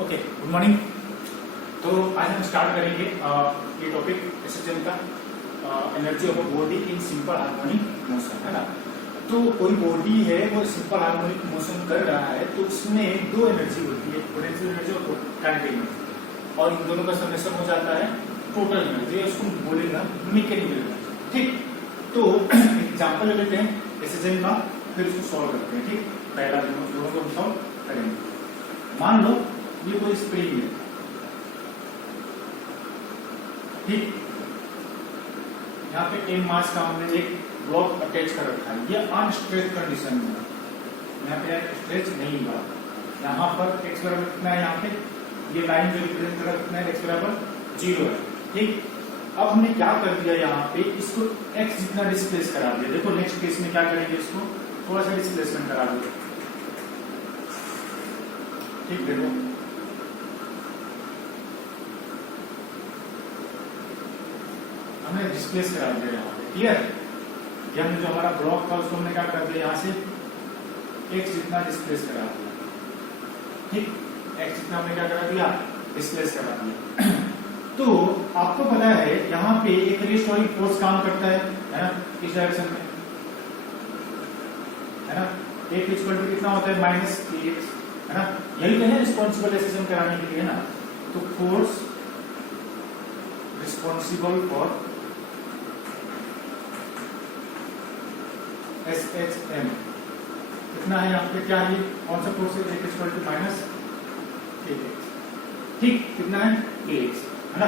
Okay, good morning. तो आज हम स्टार्ट करेंगे ये टॉपिक एसएचएम का, energy of a body in simple harmonic motion, है ना। तो कोई बॉडी है वो सिंपल हार्मोनिक मोशन कर रहा है, तो उसमें दो एनर्जी होती है, पोटेंशियल एनर्जी और काइनेटिक एनर्जी, और इन दोनों का समेशन हो जाता है टोटल एनर्जी, उसको बोलेगा मैकेनिकल एनर्जी। ठीक, तो एग्जाम्पल ले लेते हैं एसएचएम का, फिर उसको सॉल्व करते हैं। ठीक, पहला दोनों को सॉल्व करेंगे। मान लो ये कोई स्प्रिंग है, ठीक, यहाँ पे एम मास का हमने एक ब्लॉक अटैच कर रखा है, ये अनस्ट्रेच कंडीशन में है, यहाँ पे स्ट्रेच नहीं हुआ। यहाँ पर एक्स बराबर कितना है, यहाँ पे ये लाइन जो रिप्रेजेंट कर रहा है कितना है, एक्स बराबर 0 है। ठीक, अब हमने क्या कर दिया, यहाँ पे इसको एक्स जितना डिस्प्लेस करा दिया। देखो नेक्स्ट केस में क्या करेंगे, इसको थोड़ा सा डिस्प्लेसमेंट करा दिया। ठीक, देखो हमने डिस्प्लेस करा दिया यहाँ पे, क्लियर। ये हमने जो हमारा ब्लॉक था उसको हमने क्या कर दिया, यहाँ से एक्स जितना डिस्प्लेस करा दिया। ठीक, एक्स जितना हमने क्या करा दिया, डिस्प्लेस करा दिया। तो आपको पता है यहाँ पे एक रिस्टोरिंग फोर्स काम करता है ना, इस डायरेक्शन में, है ना। एक इक्वल टू कितना होता है, माइनस एक्स, है ना। यही है रिस्पॉन्सिबल एसएचएम कराने के लिए ना। तो फोर्स रिस्पॉन्सिबल फॉर एसएचएम कितना है, यहाँ पे क्या है, कौन सा फोर्स है, इक्वल टू माइनस एक्स। ठीक, कितना है, एक्स, है ना,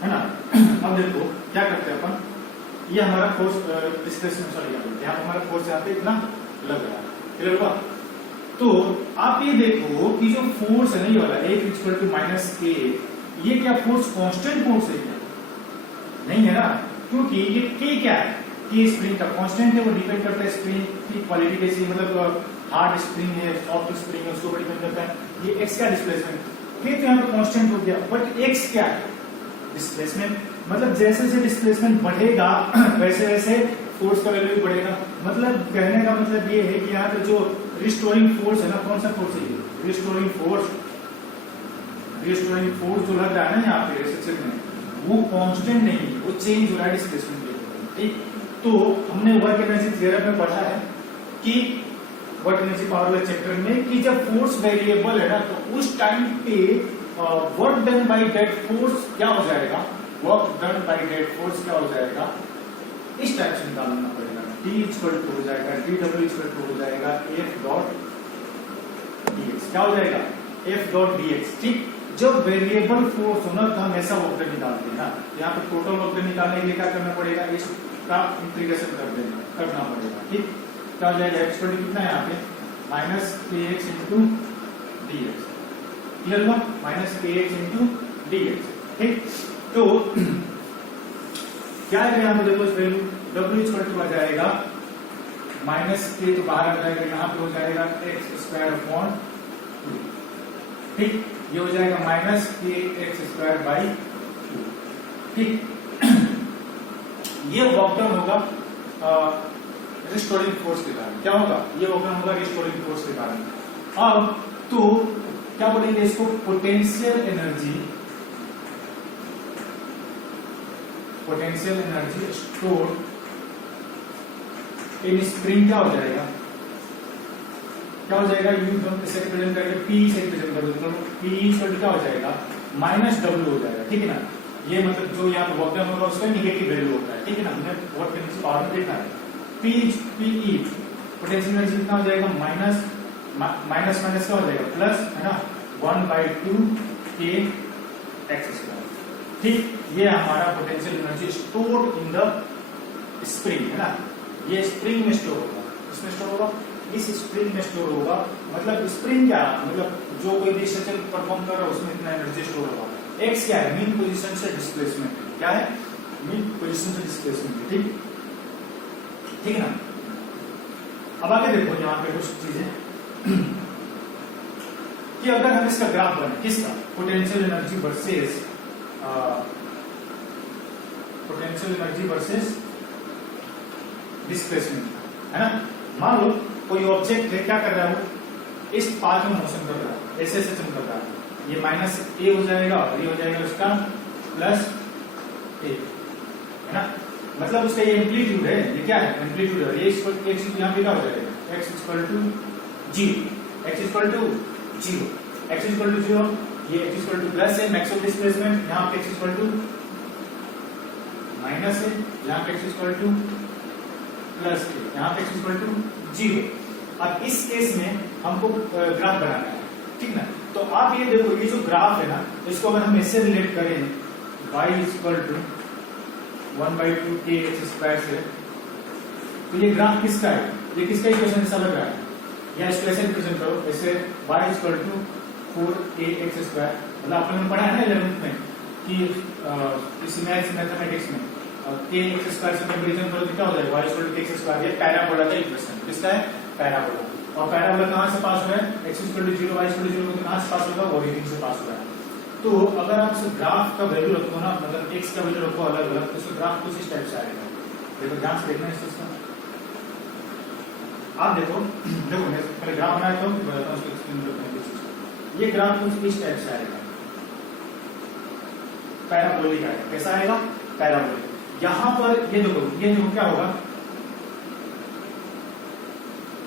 है ना। अब देखो क्या करते हैं अपन, ये हमारा फोर्स डिस्प्लेसमेंट, सॉरी यहाँ हमारा फोर्स यहाँ पे इतना लग रहा है, क्लियर हुआ। तो आप ये देखो कि जो फोर्स है ना, ये वाला एक इक्वल टू माइनस के, ये क्या फोर्स कांस्टेंट फोर्स है क्या, नहीं है ना, क्योंकि ये के क्या है, के स्प्रिंग का कांस्टेंट है, वो डिपेंड करता है स्प्रिंग की क्वालिटी कैसी, मतलब हार्ड स्प्रिंग है, सॉफ्ट स्प्रिंग है, उसके ऊपर डिपेंड करता है। ये एक्स का डिस्प्लेसमेंट, के तो यहाँ पे कांस्टेंट हो गया, बट एक्स क्या है, डिस्प्लेसमेंट। मतलब जैसे जैसे डिस्प्लेसमेंट बढ़ेगा वैसे वैसे फोर्स का वैल्यू भी बढ़ेगा। मतलब कहने का मतलब ये है कि यहाँ पे जो रिस्टोरिंग फोर्स है ना, कौन सा फोर्स है, रिस्टोरिंग फोर्स, रिस्टोरिंग फोर्स जो लग रहा है ना यहाँ पे एसएचएम में, वो कांस्टेंट नहीं है, वो चेंज हो रहा है डिस्प्लेसमेंट के। ठीक, तो हमने वर्क एनर्जी थ्योरम में पढ़ा है कि वर्क एनर्जी पावर वाले चैप्टर में, कि जब फोर्स वेरिएबल है ना, तो उस टाइम पे work done by that force क्या हो जाएगा, work done by that force क्या हो जाएगा, इस टाइप से निकालना पड़ेगा। T इक्वल टू हो जाएगा, dW इक्वल टू हो जाएगा F डॉट dx, क्या हो जाएगा, F डॉट dx। ठीक, जब वेरिएबल फोर्स होना तो हम ऐसा वर्क डन निकालते हैं ना, यहाँ पे टोटल वर्क डन निकालने के लिए क्या करना पड़ेगा, इसका इंटीग्रेशन करना पड़ेगा। ठीक, क्या हो जाएगा, F इक्वल टू कितना है यहाँ पे, minus kx into dx, clear हुआ, माइनस kx इंटू dx। ठीक, तो क्या है यहाँ पे, देखो इस वैल्यू W इक्वल टू आ जाएगा माइनस के, तो बाहर आ जाएगा, यहाँ पे हो जाएगा एक्स स्क्वायर अपॉन 2। ठीक, ये हो जाएगा माइनस के एक्स स्क्वायर बाई 2। ठीक, ये वर्क डन होगा रिस्टोरिंग फोर्स के कारण। क्या होगा, ये वर्क डन होगा रिस्टोरिंग फोर्स के कारण। अब तो क्या बोलेंगे इसको, potential energy, potential energy store in spring क्या हो जाएगा, क्या हो जाएगा, यू इसे रिप्रेजेंट करके पी से रिप्रेजेंट कर दो, पी इक्वल टू क्या हो जाएगा, माइनस डब्ल्यू हो जाएगा। ठीक है ना, ये मतलब जो यहाँ पे वर्क डन होगा उसका निगेटिव वैल्यू होता है। ठीक है ना, हमने वर्क एनर्जी पावर में देखा है। पीई पोटेंशियल एनर्जी कितना हो जाएगा, माइनस माइनस माइनस क्या हो जाएगा, प्लस, है ना, 1/2 के एक्स स्क्वायर। ठीक, ये हमारा potential energy stored in the spring, है ना, ये स्प्रिंग में स्टोर होगा, इसमें स्टोर होगा, इस स्प्रिंग में स्टोर होगा। मतलब स्प्रिंग क्या, मतलब जो कोई भी स्ट्रक्चर परफॉर्म कर रहा है उसमें इतना एनर्जी स्टोर होगा। एक्स क्या है, मीन पोजीशन से डिस्प्लेसमेंट, क्या है, मीन पोजीशन से डिस्प्लेसमेंट। ठीक, ठीक है ना। अब आगे देखो यहाँ पे कुछ चीजें कि अगर हम इसका ग्राफ बने, किसका, potential energy versus potential energy versus displacement, है ना। मान लो कोई ऑब्जेक्ट है, क्या कर रहा है वो, इस पाथ में मोशन कर रहा है, ऐसे ऐसे चल रहा है, ये माइनस ए हो जाएगा और ये हो जाएगा उसका प्लस ए, है ना। मतलब उसका ये एम्पलीट्यूड है, ये क्या है एम्पलीट्यूड है। ये एक्स यहाँ पे क्या हो जाएगा, x equal to zero, x equal to zero, x equal to zero, ये एक्स इक्वल टू प्लस है, मैक्स ऑफ डिस्प्लेसमेंट यहाँ पे एक्स इक्वल टू माइनस है, यहाँ पे एक्स इक्वल टू प्लस है, यहाँ पे एक्स इक्वल टू जीरो। अब इस केस में हमको ग्राफ बनाना है, ठीक ना। तो आप ये देखो, ये जो ग्राफ है ना, इसको अगर हम इससे रिलेट करें y इक्वल टू 1/2 kx² से, तो ये ग्राफ किसका है, ये किसका इक्वेशन ऐसा लग रहा है, या इसको ऐसे रिप्रेजेंट करो, ऐसे y इक्वल टू 4ax²। मतलब आपने पढ़ा है ना 11th में कि इस मैथमेटिक्स में kx² से कंपैरिजन करो तो क्या हो जाएगा, y इक्वल टू kx²। ये पैराबोला का इक्वेशन, किसका है, पैराबोला। और पैराबोला कहां से पास हो रहा है, x equal to 0, y equal to 0 को कहां से पास होगा, ओरिजिन से पास हो रहा है। तो अगर आप इस ग्राफ का वैल्यू रखो ना, मतलब x का वैल्यू रखो अलग अलग, तो इसका ग्राफ कुछ इस टाइप से आएगा। देखो ध्यान से देखना इस चीज को, आप देखो मैं पहले ग्राफ बनाया तो बताता हूं उसको एक्सप्लेन करते हैं। ये ग्राफ कुछ इस टाइप से आएगा, पैराबोलिक आएगा। कैसा आएगा, पैराबोलिक। यहां पर ये देखो क्या होगा,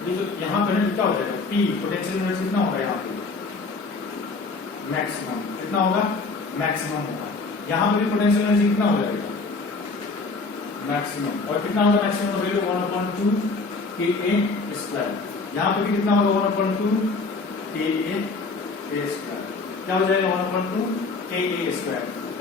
ये जो यहाँ पर क्या हो जाएगा, P पोटेंशियल एनर्जी कितना होगा, यहाँ पे मैक्सिमम कितना होगा, मैक्सिमम होगा। यहाँ पे भी पोटेंशियल एनर्जी कितना हो जाएगा, मैक्सिमम। और कितना होगा मैक्सिमम का वैल्यू 1/2 ka²। यहाँ पे भी कितना होगा 1/2 ka²। क्या हो जाएगा 1/2 ka²।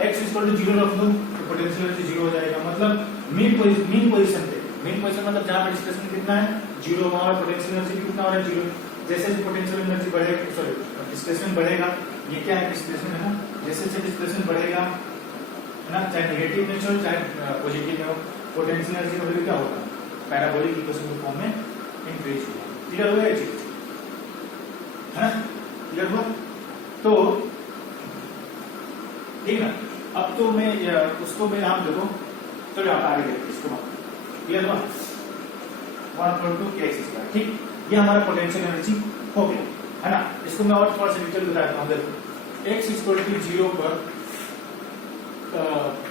x इक्वल टू 0 रख दो तो पोटेंशियल एनर्जी 0 हो जाएगा। मतलब मीन पोजीशन पे, मीन पोजीशन मतलब जहां पर डिस्प्लेसमेंट कितना है 0 वहां पर पोटेंशियल एनर्जी कितना हो रहा है 0। जैसे जैसे पोटेंशियल एनर्जी बढ़ेगा, सॉरी डिस्प्लेसमेंट बढ़ेगा, ये क्या है डिस्प्लेसमेंट है ना, जैसे जैसे डिस्प्लेसमेंट बढ़ेगा है ना, चाहे नेगेटिव में हो चाहे पॉजिटिव में हो, पोटेंशियल एनर्जी का वैल्यू क्या होगा, पैराबोलिक इक्वेशन के फॉर्म में इंक्रीज होगा। क्लियर हो गया ये चीज, है ना, क्लियर हुआ। तो ठीक है, अब तो मैं उसको मैं आप देखो, चलो आप आगे देखते इसको, क्लियर हुआ 1/2 kx²। ठीक, ये हमारा पोटेंशियल एनर्जी हो गया, है ना। इसको मैं और थोड़ा सा डिटेल बताता हूँ। देखो x इक्वल टू 0 पर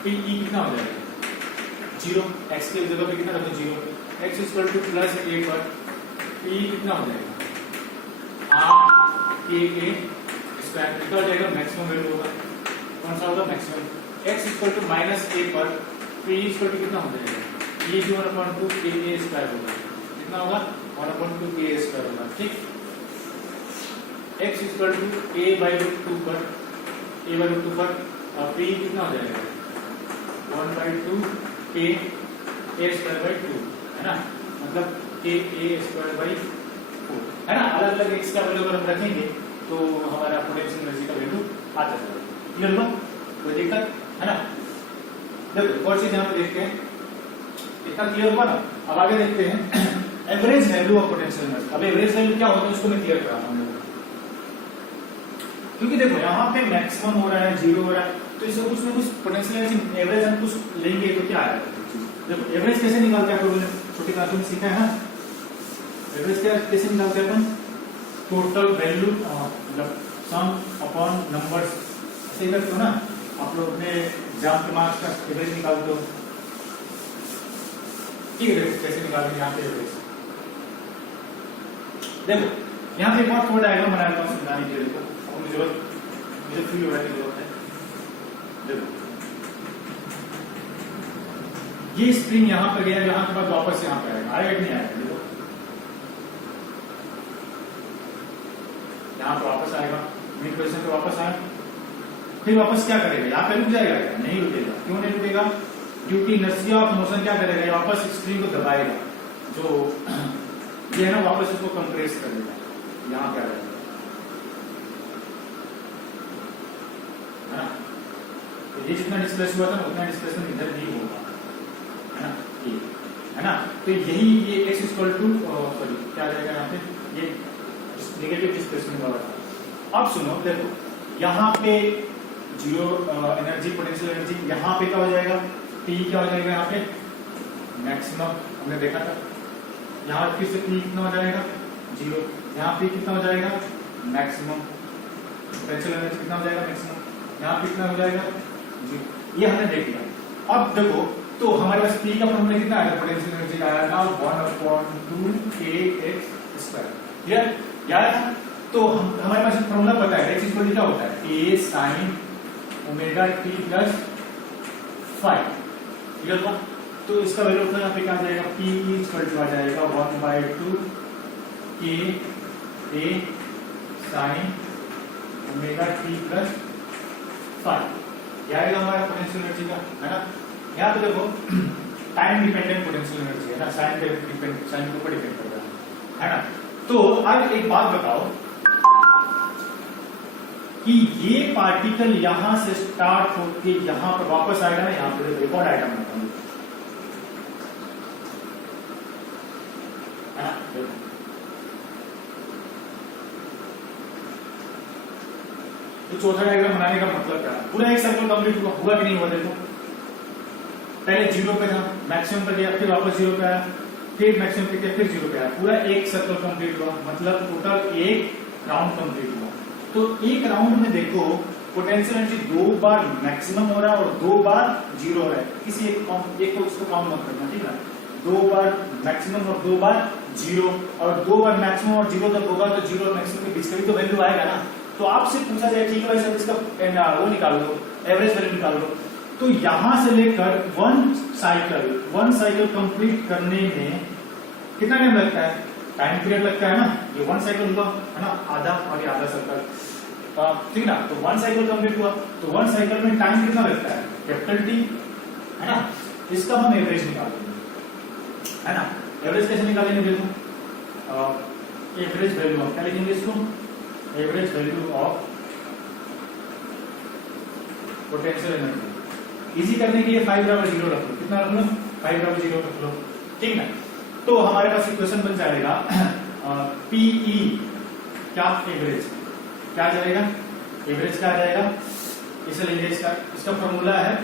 Pe कितना हो जाएगा 0, x की जगह पे कितना रखो 0। x equal to plus a पर Pe कितना हो जाएगा हाफ ka² कितना हो जाएगा, मैक्सिमम वैल्यू होगा। कौन सा होगा, maximum. x equal to minus a पर Pe इक्वल टू कितना हो जाएगा, ये 1/2 ka² होगा। कितना होगा 1/2 ka² होगा। ठीक, x इक्वल टू a/√2 पर P कितना हो जाएगा 1/2 ka²/2, है ना। मतलब ka²/4, है ना। अलग अलग x का वैल्यू अगर हम रखेंगे तो हमारा पोटेंशियल एनर्जी का वैल्यू आता जाएगा। क्लियर हो, कोई दिक्कत है ना। देखो और चीज यहाँ पे देखते हैं, इतना क्लियर हुआ ना। अब आगे देखते हैं average value of potential energy. अब एवरेज वैल्यू क्या होता है उसको मैं क्लियर करा रहा हूँ, क्योंकि देखो यहाँ पे मैक्सिमम हो रहा है 0 हो रहा है, तो इसमें कुछ ना कुछ पोटेंशियल एनर्जी एवरेज हम कुछ लेंगे तो क्या आएगा। देखो एवरेज कैसे निकालते हैं, आपको छोटी क्लास में सीखा है ना। एवरेज कैसे निकालते हैं अपन, टोटल वैल्यू मतलब सम अपॉन नंबर्स, ऐसे ही करते हो ना आप लोग अपने एग्जाम के मार्क्स का एवरेज निकालते हो। ठीक है, देखो कैसे निकालेंगे यहाँ पे एवरेज। देखो यहाँ पे एक और थोड़ा डायग्राम बनाया था समझाने के लिए, देखो मुझे फील हो रहा है कि जरूरत है। देखो ये स्प्रिंग यहाँ पर गया, यहाँ के बाद वापस यहाँ पे आएगा, आएगा कि नहीं आएगा। देखो यहाँ पे वापस आएगा, मिड पोजीशन पे वापस आएगा, फिर वापस क्या करेगा, यहाँ पे रुक जाएगा क्या, नहीं रुकेगा। क्यों नहीं रुकेगा, due to inertia of motion क्या करेगा, वापस स्प्रिंग को दबाएगा, जो ये है ना वापस इसको कंप्रेस कर देगा, यहाँ पे आ जाएगा, है ना। तो ये जितना डिस्प्लेस हुआ था ना उतना डिस्प्लेसमेंट इधर भी होगा, है ना, ये है ना। तो यही ये x इक्वल टू सॉरी क्या आ जाएगा यहाँ पे, ये नेगेटिव डिस्प्लेसमेंट वाला था। अब सुनो देखो यहाँ पे जीरो एनर्जी पोटेंशियल एनर्जी, यहाँ पे क्या हो जाएगा P क्या हो जाएगा, यहाँ पे मैक्सिमम हमने देखा था। यहाँ फिर से P कितना हो जाएगा जीरो। यहाँ पे कितना हो जाएगा मैक्सिमम, पोटेंशियल एनर्जी कितना हो जाएगा मैक्सिमम, यहाँ पे कितना हो जाएगा जीरो। ये हमने देख लिया। अब देखो तो हमारे पास P का फॉर्मूला कितना आया, पोटेंशियल एनर्जी का आया था 1/2kx²। क्लियर, याद है? तो हमारे पास फॉर्मूला पता है, x इक्वल क्या होता है, a sin omega t plus five. Clear हुआ? तो इसका वैल्यू यहाँ पे क्या आ जाएगा, P इक्वल टू आ जाएगा 1/2 k a sin omega t plus five. यह हमारा पोटेंशियल एनर्जी का है ना। यहाँ पे देखो टाइम डिपेंडेंट पोटेंशियल एनर्जी है ना, साइन के ऊपर डिपेंड कर रहा है ना। तो अब एक बात बताओ कि ये पार्टिकल यहां से स्टार्ट होके यहां पर वापस आएगा ना, यहां पर रिकॉर्ड आइटम है ना। देखो तो चौथा डायग्राम बनाने का मतलब क्या है, पूरा एक सर्कल कंप्लीट हुआ कि नहीं हुआ। देखो पहले जीरो पे था, मैक्सिमम पे गया, फिर वापस जीरो पे आया, फिर मैक्सिमम पे गया, फिर जीरो पे आया, पूरा एक सर्कल कंप्लीट हुआ, मतलब टोटल एक राउंड कंप्लीट हुआ। तो एक राउंड में देखो पोटेंशियल एनर्जी 2 बार मैक्सिमम हो रहा है और 2 बार जीरो हो रहा है। किसी एक को उसको काउंट मत करना, ठीक है। 2 बार मैक्सिमम और 2 बार जीरो, और 2 बार मैक्सिमम और जीरो तक होगा तो जीरो और मैक्सिमम के बीच का भी तो वैल्यू आएगा ना। तो आपसे पूछा जाए ठीक है भाई सर इसका वो निकाल लो, एवरेज वैल्यू निकाल लो। तो यहां से लेकर वन साइकिल कंप्लीट करने में कितना टाइम लगता है, टाइम पीरियड लगता है ना। ये वन साइकिल हुआ है ना, आधा और ये आधा सर्कल, ठीक ना। तो वन साइकिल कंप्लीट हुआ, तो वन साइकिल में टाइम कितना लगता है, कैपिटल टी है ना। इसका हम एवरेज निकालेंगे है ना। एवरेज कैसे निकालेंगे, देखो एवरेज वैल्यू हम क्या लिखेंगे इसको, average value of potential energy. Easy करने के लिए 5 बराबर 0 रख लो, कितना रख लो 5 बराबर 0 रख लो, ठीक ना। तो हमारे पास इक्वेशन बन जाएगा पीई क्या एवरेज क्या आ जाएगा, एवरेज क्या आ जाएगा, इसे लेंगे इसका फॉर्मूला है